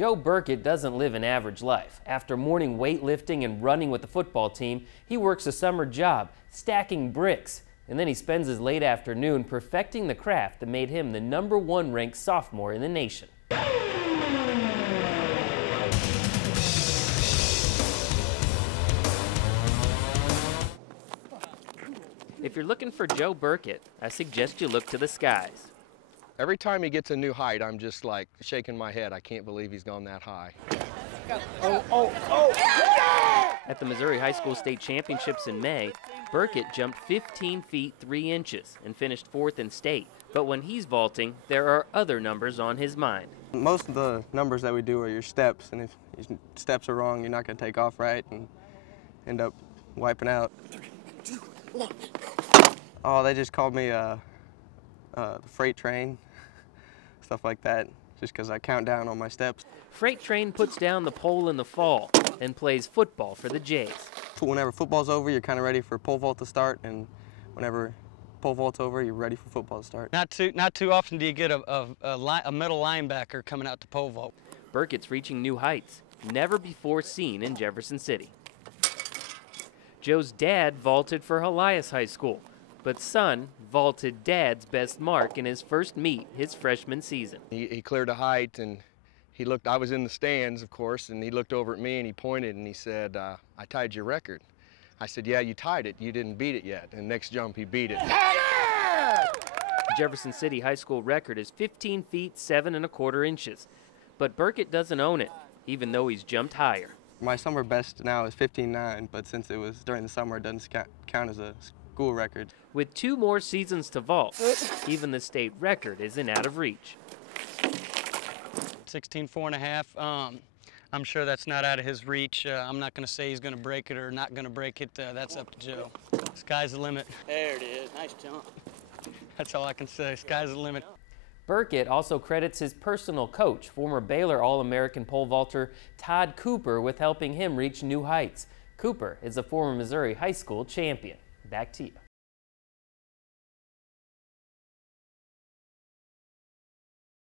Joe Burkett doesn't live an average life. After morning weightlifting and running with the football team, he works a summer job, stacking bricks. And then he spends his late afternoon perfecting the craft that made him the #1 ranked sophomore in the nation. If you're looking for Joe Burkett, I suggest you look to the skies. Every time he gets a new height, I'm just like shaking my head. I can't believe he's gone that high. At the Missouri High School State Championships in May, Burkett jumped 15 feet 3 inches and finished 4th in state. But when he's vaulting, there are other numbers on his mind. Most of the numbers that we do are your steps, and if your steps are wrong, you're not going to take off right and end up wiping out. 3, 2, 1. Oh, they just called me the freight train, stuff like that, just because I count down on my steps. Freight Train puts down the pole in the fall and plays football for the Jays. Whenever football's over, you're kind of ready for pole vault to start, and whenever pole vault's over, you're ready for football to start. Not too often do you get a middle linebacker coming out to pole vault. Burkett's reaching new heights, never before seen in Jefferson City. Joe's dad vaulted for Elias High School, but son vaulted dad's best mark in his first meet his freshman season. He cleared a height, and he looked. I was in the stands, of course, and he looked over at me and he pointed and he said, "I tied your record." I said, "Yeah, you tied it. You didn't beat it yet." And next jump, he beat it. The Jefferson City High School record is 15 feet 7 1/4 inches, but Burkett doesn't own it, even though he's jumped higher. My summer best now is 15.9, but since it was during the summer, it doesn't count as a school record. With 2 more seasons to vault, even the state record isn't out of reach. 16.4 1/2. I'm sure that's not out of his reach. I'm not going to say he's going to break it or not going to break it. That's up to Joe. Sky's the limit. There it is. Nice jump. That's all I can say. Sky's the limit. Burkett also credits his personal coach, former Baylor All-American pole vaulter Todd Cooper, with helping him reach new heights. Cooper is a former Missouri high school champion. Back to you.